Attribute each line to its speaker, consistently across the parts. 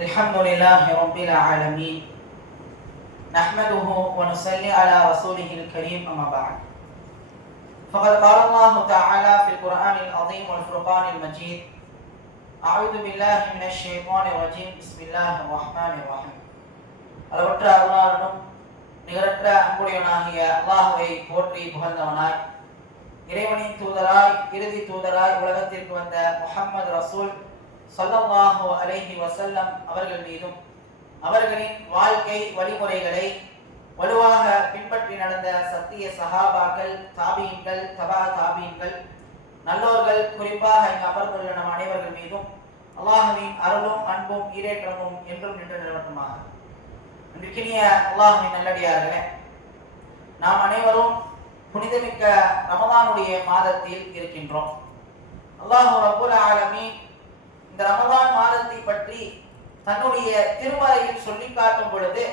Speaker 1: الحمد لله رب العالمين نحمده ونصلي على رسوله الكريم أما بعد فقد قال الله تعالى في القرآن العظيم والفرقان المجيد أعوذ بالله من الشيطان الرجيم بسم الله الرحمن الرحيم அளவற்ற அருளாளனும் நிகரற்ற அன்புடையவனாகிய அல்லாஹுவை போற்றி புகழ்ந்தவனாய். இறைவனின் தூதராய் இறுதி தூதராய் உலகத்திற்கு வந்த முகமது ரசூல் ஸல்லல்லாஹு அலைஹி வசல்லம் அவர்கள் மீதும் அவர்களின் வாழ்க்கை வழிமுறைகளை வலுவாக பின்பற்றி நடந்த சத்திய சகாபாக்கள் தாபீன்கள் தபா தாபீன்கள் நல்லோர்கள் குறிப்பாக இங்கு அமர்ந்துள்ள நம் அனைவர்கள் மீதும் அல்லாஹுவின் அருளும் அன்பும் ஈரேற்றமும் என்றும் நின்று நிலவட்டுமாக. அன்றைக்கினிய அல்லாஹுவின் நல்லடியார்களே நாம் அனைவரும் புனிதமிக்க ரமதானுடைய மாதத்தில் இருக்கின்றோம். அல்லாஹு ரப்புல் ஆலமி இந்த ரமதான் மாதத்தை பற்றி தன்னுடைய திருமறையில் சொல்லி காட்டும் பொழுது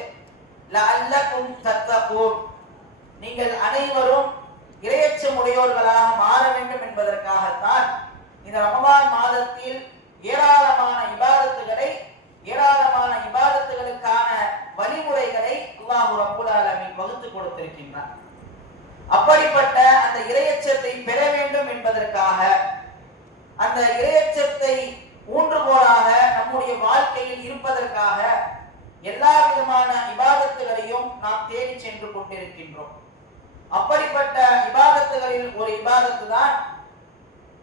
Speaker 1: லல்லக்கும் தத்தகூன் நீங்கள் அனைவரும் இரையச்சம் உடையோர்களாக மாற வேண்டும் என்பதற்காகத்தான் இந்த ரமதான் மாதத்தில் ஏராளமான இபாதத்துகளை ஏராளமான இபாதத்து வழிமுறைகளை அல்லாஹு ரப்புல் ஆலமீன் வகுத்து கொடுத்திருக்கின்றார் அப்படிப்பட்ட அந்த இரையச்சத்தை பெற வேண்டும் என்பதற்காக அந்த இரையச்சத்தை ஊன்றுகோலாக நம்முடைய வாழ்க்கையில் இருப்பதற்காக எல்லா விதமான இபாதத்துகளையும் நாம் தேடி சென்று கொண்டிருக்கின்றோம். அப்படிப்பட்ட இபாதத்துகளில் ஒரு இபாதத்து தான்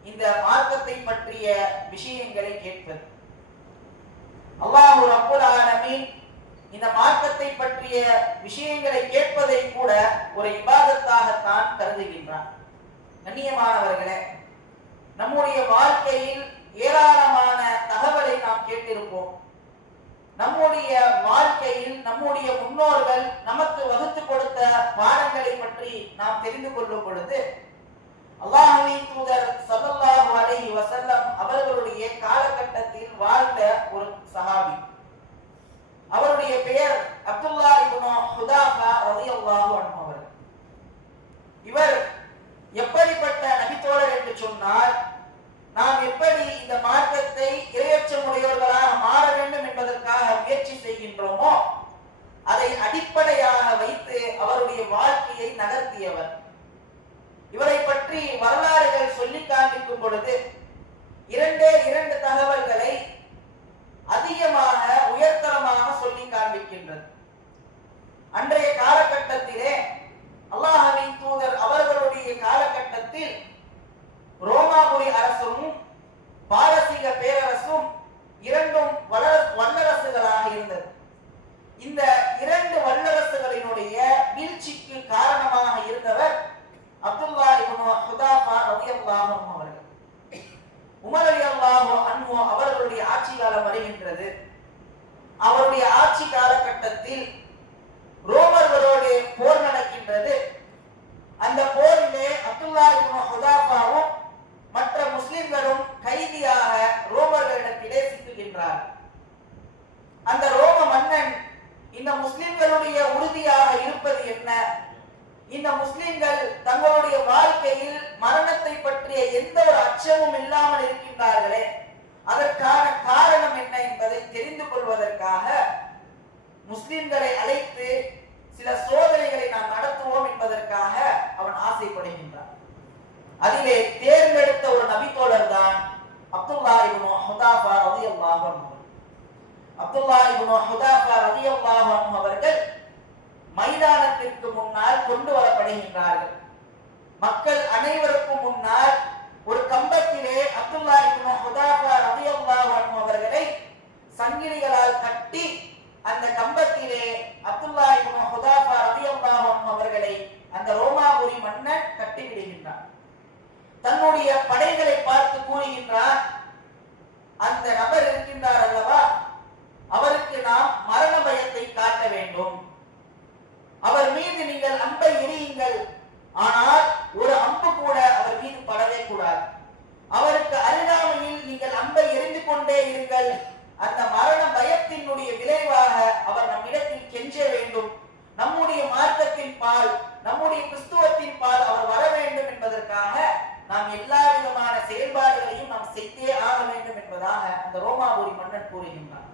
Speaker 1: இந்த மார்க்கத்தை பற்றிய விஷயங்களை கேட்பது. அல்லாஹூர் அப்புல் ஆலமீன் இந்த மார்க்கத்தை பற்றிய விஷயங்களை கேட்பதை கூட ஒரு இபாதத்தாகத்தான் கருதுகின்றான். கண்ணியமானவர்களே நம்முடைய வாழ்க்கையில் ஏராளமான தகவலை நாம் கேட்டிருப்போம். நம்முடைய வாழ்க்கையில் நம்முடைய முன்னோர்கள் நமக்கு வகுத்து கொடுத்த பாடங்களை பற்றி நாம் தெரிந்து கொள்ளும் பொழுது அல்லாஹுவின் தூதர் ஸல்லல்லாஹு அலைஹி வசல்லம் அவர்களுடைய காலகட்டத்தில் வாழ்ந்த ஒரு சகாபி அவருடைய பெயர் அப்துல்லா இப்னு ஹுதாஃபா ரலியல்லாஹு அன்ஹு அவர்கள். இவர் எப்படிப்பட்ட நபித்தோழர் என்று சொன்னால் நாம் எப்படி இந்த மார்க்கத்தை இரையற்றமுடையவர்களாக மாற வேண்டும் என்பதற்காக முயற்சி செய்கின்றோமோ அதை அடிப்படையாக வைத்து அவருடைய வாழ்க்கையை நகர்த்தியவர். இவரை பற்றி வரலாறுகள் சொல்லி காண்பிக்கும் பொழுது இரண்டே இரண்டு தகவல்களை அதிகமாக சொல்லி காண்பிக்கின்றது. அன்றைய காலகட்டத்திலே அல்லாஹ்வின் தூதர் அவர்களுடைய காலகட்டத்தில் ரோமாபுரி அரசும் பாரசீக பேரரசும் இரண்டும் வளர வல்லரசுகளாக இருந்தது. இந்த இரண்டு வல்லரசுகளினுடைய வீழ்ச்சிக்கு காரணமாக இருந்தவர் அப்துல்லா இப்னு ஹுதாஃபா ரலியல்லாஹு அவர்கள். உமர் ரலியல்லாஹு அன்ஹு அவர்களுடைய ஆட்சி காலம் வருகின்றது. அவருடைய ஆட்சி காலகட்டத்தில் ரோமர்களோடு போர் நடக்கின்றது. அந்த போரிலே அப்துல்லா ஹுதாஃபாவும் மற்ற முஸ்லிம்களும் கைதியாக ரோமர்களிடத்திலே சிக்குகின்றார் அந்த ரோம மன்னன் இந்த முஸ்லிம்களுடைய உறுதியாக இருப்பது என்ன? இந்த முஸ்லிம்கள் தங்களுடைய வாழ்க்கையில் மரணத்தை பற்றிய எந்த ஒரு அச்சமும் இல்லாமல் இருக்கின்றார்களே. அதற்கான காரணம் என்ன என்பதை தெரிந்து கொள்வதற்காக முஸ்லிம்களை அழைத்து சில சோதனைகளை நாம் நடத்துவோம் என்பதற்காக அவன் ஆசைப்படுகின்றான். அதிலே தேர்ந்தெடுத்த ஒரு நபித்தோழர் தான் அப்துல்லா இப்னு ஹுதாஃபா ரலியல்லாஹு அன்ஹு. அப்துல்லா இப்னு ஹுதாஃபா ரலியல்லாஹு அன்ஹு அவர்கள் மைதானத்திற்கு முன்னால் கொண்டு வரப்படுகின்றார்கள். மக்கள் அனைவருக்கும் முன்னால் ஒரு கம்பத்திலே அப்துல்லா இப்னு ஹுதாஃபா ரலியல்லாஹு அன்ஹு அவர்களை சங்கிலிகளால் கட்டி அந்த கம்பத்திலே அப்துல்லா இப்னு ஹுதாஃபா ரலியல்லாஹு அன்ஹு அவர்களை அந்த ரோமாபுரி மன்னன் கட்டி விடுகின்றான். தன்னுடைய படைகளை பார்த்து கூறுகின்றார் அந்த நபர் இருக்கின்றார் அல்லவா? அவருக்கு நாம் மரண பயத்தை காட்ட வேண்டும். அவர் மீது நீங்கள் அன்பை எரியுங்கள். ஆனால் ஒரு அம்பு கூட அவர் மீது படவே கூடாது. அவருக்கு அருகாமையில் நீங்கள் அம்பை எரிந்து கொண்டே இருங்கள். அந்த மரண பயத்தினுடைய விளைவாக அவர் நம்மிடத்தில் கெஞ்ச வேண்டும். நம்முடைய மார்க்கத்தின் பால் நம்முடைய கிறிஸ்துவத்தின் பால் அவர் வர வேண்டும் என்பதற்காக நாம் எல்லா விதமான செயல்பாடுகளையும் நாம் செய்தே ஆக வேண்டும் என்பதாக அந்த ரோமாபுரி மன்னன் கூறுகின்றார்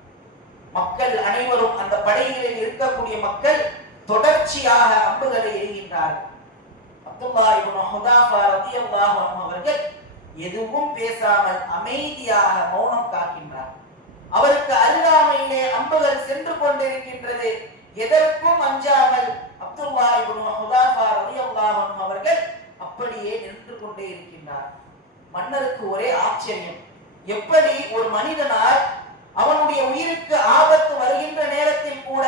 Speaker 1: மக்கள் அனைவரும் அந்த படைகளில் இருக்கக்கூடிய மக்கள் தொடர்ச்சியாக அம்புகளை எரிகின்றார்கள் அப்துல்லா இப்னு ஹுதாஃபா ரலியல்லாஹு அன்ஹு அவர்கள் எதுவும் பேசாமல் அமைதியாக மௌனம் காக்கின்றார். அவருக்கு அருகாமையிலே அம்புகள் சென்று கொண்டிருக்கின்றது. எதற்கும் அஞ்சாமல் அப்துல்லா இப்னு ஹுதாஃபா ரலியல்லாஹு அன்ஹு அவர்கள் அப்படியே நின்று கொண்டே இருக்கின்றார். மன்னருக்கு ஒரே ஆச்சரியம். எப்படி ஒரு மனிதனால் அவனுடைய உயிருக்கு ஆபத்து வருகின்ற நேரத்தில் கூட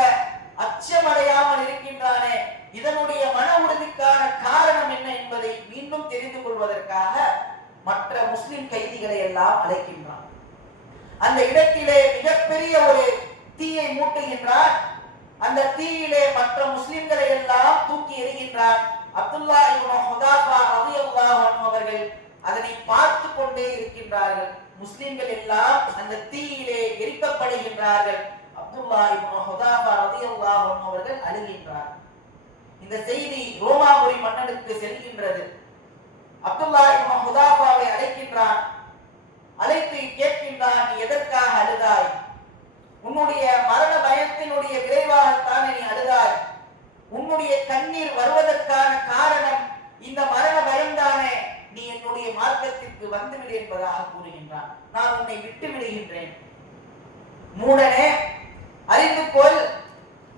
Speaker 1: அச்சமடையாமல் இருக்கின்றானே இதனுடைய மன உறுதிக்கான காரணம் என்ன என்பதை மீண்டும் தெரிந்து கொள்வதற்காக மற்ற முஸ்லிம் கைதிகளை எல்லாம் அழைக்கின்றான் அந்த இடத்திலே மிகப்பெரிய ஒரு தீயை மூட்டுகின்றார். அந்த தீயிலே மற்ற முஸ்லிம்களை எல்லாம் தூக்கி எறிகின்றார். அப்துல்லா அவர்கள் அதனை பார்த்து கொண்டே இருக்கின்றார்கள். முஸ்லிம்கள் எல்லாம் அந்த தீயிலே எரிக்கப்படுகின்றார்கள். அப்துல்லா ஹுதாபா ஹுதாஃபா ரலியல்லாஹு அவர்கள் அழுகின்றார் இந்த செய்தி ரோமாபுரி மன்னனுக்கு செல்கின்றது. அப்துல்லா ஹுதாபாவை ஹுதாஃபாவை அழைக்கின்றான். அழைத்து கேட்கின்றான் நீ எதற்காக அழுதாய்? உன்னுடைய மரண பயத்தினுடைய விளைவாகத்தான் நீ அழுதாய்? உன்னுடைய கண்ணீர் வருவதற்கான காரணம் இந்த மரண பயம்தானே? நீ என்னுடைய மார்க்கத்திற்கு வந்துவிடு என்பதாக கூறுகின்றான். நான் உன்னை விட்டு விடுகின்றேன். மூடனே அறிந்து கொள்.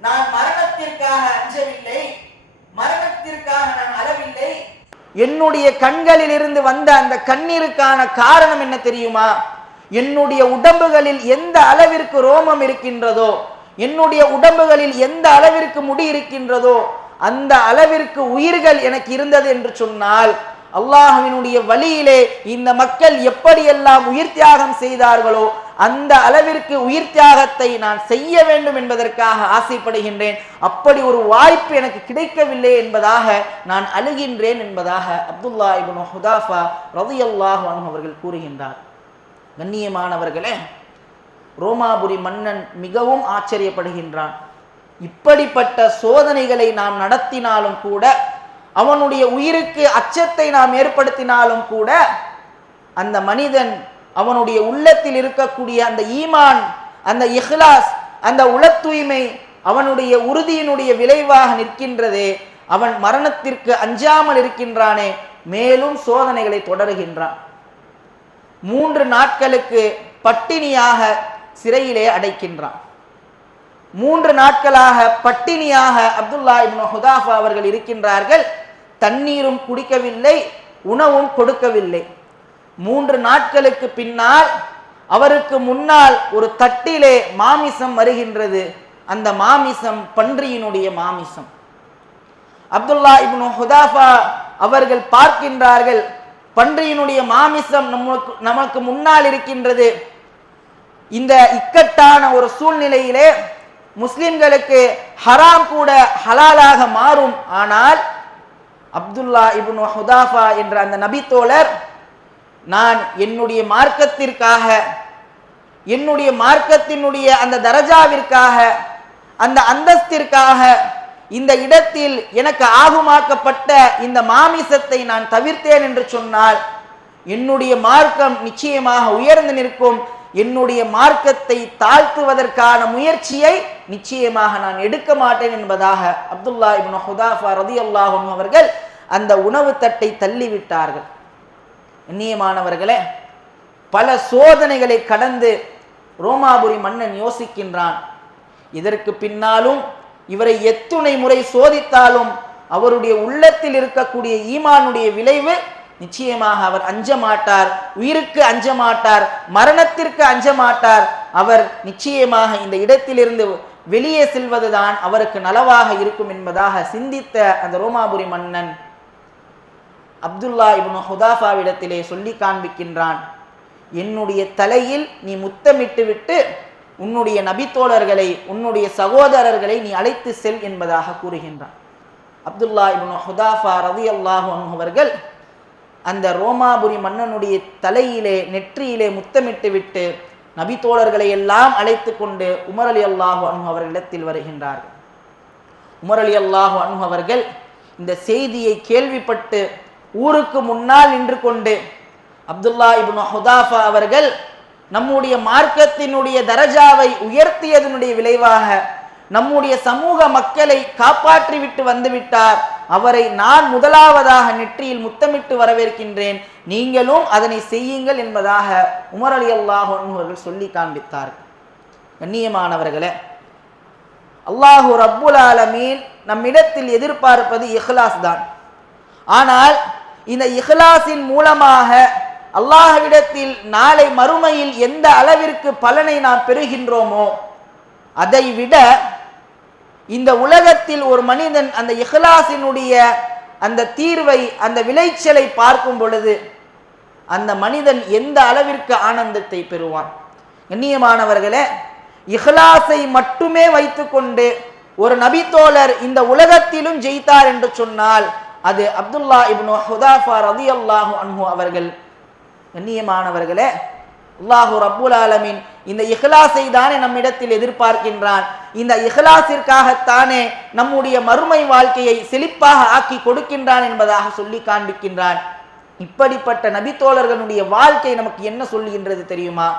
Speaker 1: நான் மரணத்திற்காக அஞ்சவில்லை. மரணத்திற்காக நான் என்னுடைய கண்களில் இருந்து வந்த அந்த கண்ணீருக்கான காரணம் என்ன தெரியுமா? என்னுடைய உடம்புகளில் எந்த அளவிற்கு ரோமம் இருக்கின்றதோ என்னுடைய உடம்புகளில் எந்த அளவிற்கு முடி இருக்கின்றதோ அந்த அளவிற்கு உயிர்கள் எனக்கு இருந்தது என்று சொன்னால் அல்லாஹுவினுடைய வழியிலே இந்த மக்கள் எப்படியெல்லாம் உயிர் தியாகம் செய்தார்களோ அந்த அளவிற்கு உயிர் தியாகத்தை நான் செய்ய வேண்டும் என்பதற்காக ஆசைப்படுகின்றேன். அப்படி ஒரு வாய்ப்பு எனக்கு கிடைக்கவில்லை என்பதாக நான் அழுகின்றேன் என்பதாக அப்துல்லா இபுன் ஹுதாஃபா ரவி அன்ஹு அவர்கள் கூறுகின்றார். கண்ணியமானவர்களே ரோமாபுரி மன்னன் மிகவும் ஆச்சரியப்படுகின்றான். இப்படிப்பட்ட சோதனைகளை நாம் நடத்தினாலும் கூட அவனுடைய உயிருக்கு அச்சத்தை நாம் ஏற்படுத்தினாலும் கூட அந்த மனிதன் அவனுடைய உள்ளத்தில் இருக்கக்கூடிய அந்த ஈமான் அந்த இஹ்லாஸ் அந்த உள தூய்மை அவனுடைய உறுதியினுடைய விளைவாக நிற்கின்றதே அவன் மரணத்திற்கு அஞ்சாமல் இருக்கின்றானே மேலும் சோதனைகளை தொடருகின்றான். மூன்று நாட்களுக்கு பட்டினியாக சிறையிலே அடைக்கின்றான். மூன்று நாட்களாக பட்டினியாக அப்துல்லா இப்னு ஹுதாஃபா அவர்கள் இருக்கின்றார்கள். தண்ணீரும் குடிக்கவில்லை உணவும் கொடுக்கவில்லை. மூன்று நாட்களுக்கு பின்னால் அவருக்கு முன்னால் ஒரு தட்டிலே மாமிசம் வருகின்றது. அந்த மாமிசம் பன்றியினுடைய மாமிசம். அப்துல்லா இப்னு ஹுதாஃபா அவர்கள் பார்க்கின்றார்கள் பன்றியினுடைய மாமிசம் நமக்கு நமக்கு முன்னால் இருக்கின்றது. இந்த இக்கட்டான ஒரு சூழ்நிலையிலே முஸ்லிம்களுக்கு ஹராம் கூட ஹலாலாக மாறும். ஆனால் அப்துல்லா இப்னு ஹுதாஃபா என்ற அந்த நபித்தோழர் நான் என்னுடைய மார்க்கத்திற்காக என்னுடைய மார்க்கத்தினுடைய அந்த தரஜாவிற்காக அந்த அந்தஸ்திற்காக இந்த இடத்தில் எனக்கு ஆகுமாக்கப்பட்ட இந்த மாமிசத்தை நான் தவிர்த்தேன் என்று சொன்னால் என்னுடைய மார்க்கம் நிச்சயமாக உயர்ந்து நிற்கும். என்னுடைய மார்க்கத்தை தாழ்த்துவதற்கான முயற்சியை நிச்சயமாக நான் எடுக்க மாட்டேன் என்பதாக அப்துல்லா இப்னு ஹுதாஃபா ரதி அல்லாஹும் அவர்கள் அந்த உணவு தட்டை தள்ளிவிட்டார்கள். கண்ணியமானவர்களே பல சோதனைகளை கடந்து ரோமாபுரி மன்னன் யோசிக்கின்றான். இதற்கு பின்னாலும் இவரை எத்துணை முறை சோதித்தாலும் அவருடைய உள்ளத்தில் இருக்கக்கூடிய ஈமானுடைய விளைவு நிச்சயமாக அவர் அஞ்ச மாட்டார் உயிருக்கு அஞ்ச மாட்டார் மரணத்திற்கு அஞ்ச மாட்டார். அவர் நிச்சயமாக இந்த இடத்திலிருந்து வெளியே செல்வதுதான் அவருக்கு நலவாக இருக்கும் என்பதாக சிந்தித்த அந்த ரோமாபுரி மன்னன் அப்துல்லா இப்னு ஹுதாஃபாவிடத்திலே சொல்லி காண்பிக்கின்றான் என்னுடைய தலையில் நீ முத்தமிட்டு விட்டு உன்னுடைய நபித்தோழர்களை உன்னுடைய சகோதரர்களை நீ அழைத்து செல் என்பதாக கூறுகின்றான். அப்துல்லா இப்னு ஹுதாஃபா ரதி அல்லாஹு அவர்கள் அந்த ரோமாபுரி மன்னனுடைய தலையிலே நெற்றியிலே முத்தமிட்டு விட்டு நபித்தோழர்களை எல்லாம் அழைத்து கொண்டு உமர் அலி அல்லாஹு அன்ஹு அவர்களிடத்தில் வருகின்றார்கள். உமர் அலி அல்லாஹு அன்ஹு அவர்கள் இந்த செய்தியை கேள்விப்பட்டு ஊருக்கு முன்னால் நின்று கொண்டு அப்துல்லா இப்னு ஹுதாஃபா அவர்கள் நம்முடைய மார்க்கத்தினுடைய தரஜாவை உயர்த்தியதனுடைய விளைவாக நம்முடைய சமூக மக்களை காப்பாற்றிவிட்டு வந்துவிட்டார் அவரை நான் முதலாவதாக நெற்றியில் முத்தமிட்டு வரவேற்கின்றேன். நீங்களும் அதனை செய்யுங்கள் என்பதாக உமர் அலி அல்லாஹ் அவர்கள் சொல்லி காண்பித்தார் கண்ணியமானவர்களே அல்லாஹு ரப்புல் ஆலமீன் நம்மிடத்தில் எதிர்பார்ப்பது இஹ்லாஸ் தான். ஆனால் இந்த இஹ்லாஸின் மூலமாக அல்லாஹ்விடத்தில் நாளை மறுமையில் எந்த அளவிற்கு பலனை நாம் பெறுகின்றோமோ அதை விட இந்த உலகத்தில் ஒரு மனிதன் அந்த இஹ்லாசினுடைய அந்த தீர்வை அந்த விளைச்சலை பார்க்கும் பொழுது அந்த மனிதன் எந்த அளவிற்கு ஆனந்தத்தை பெறுவான்? கண்ணியமானவர்களே இஹ்லாஸை மட்டுமே வைத்துக்கொண்டு ஒரு நபித்தோழர் இந்த உலகத்திலும் ஜெயித்தார் என்று சொன்னால் அது அப்துல்லா இப்னு ஹுதாஃபா ரலியல்லாஹு அன்ஹு அவர்கள். கண்ணியமானவர்களே அல்லாஹு ரப்புல் ஆலமின் இந்த இஹ்லாஸை தானே நம்மிடத்தில் எதிர்பார்க்கின்றான். இந்த இஹ்லாஸிற்காகத்தானே நம்முடைய மறுமை வாழ்க்கையை செழிப்பாக ஆக்கி கொடுக்கின்றான் என்பதாக சொல்லி காண்பிக்கின்றான். இப்படிப்பட்ட நபித்தோழர்களுடைய வாழ்க்கை நமக்கு என்ன சொல்லுகின்றது தெரியுமா?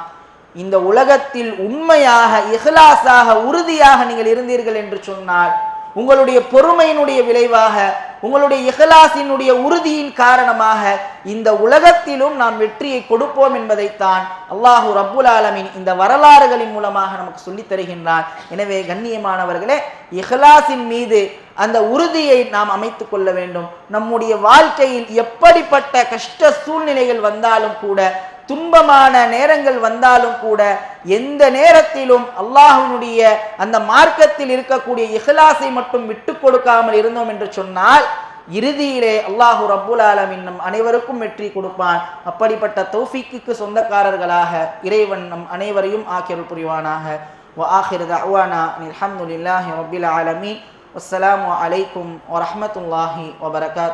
Speaker 1: இந்த உலகத்தில் உண்மையாக இஹ்லாஸாக உறுதியாக நீங்கள் இருந்தீர்கள் என்று சொன்னால் உங்களுடைய பொறுமையினுடைய விளைவாக உங்களுடைய இகலாசினுடைய உறுதியின் காரணமாக இந்த உலகத்திலும் நாம் வெற்றியை கொடுப்போம் என்பதைத்தான் அல்லாஹு ரப்புல் ஆலமின் இந்த வரலாறுகளின் மூலமாக நமக்கு சொல்லித் தருகின்றான். எனவே கண்ணியமானவர்களே இஹ்லாஸின் மீது அந்த உறுதியை நாம் அமைத்து கொள்ள வேண்டும். நம்முடைய வாழ்க்கையில் எப்படிப்பட்ட கஷ்ட சூழ்நிலைகள் வந்தாலும் கூட துன்பமான நேரங்கள் வந்தாலும் கூட எந்த நேரத்திலும் அல்லாஹ்வினுடைய அந்த மார்க்கத்தில் இருக்கக்கூடிய இஹ்லாஸை மட்டும் விட்டு கொடுக்காமல் இருந்தோம் என்று சொன்னால் இறுதியிலே அல்லாஹு ரப்புல் ஆலமின் நம் அனைவருக்கும் வெற்றி கொடுப்பான் அப்படிப்பட்ட தௌஃபீக்கு சொந்தக்காரர்களாக இறைவன் நம் அனைவரையும் ஆக்கியருள் புரிவானாக وآخر دعوانا أن الحمد لله رب العالمين والسلام عليكم ورحمة الله وبركاته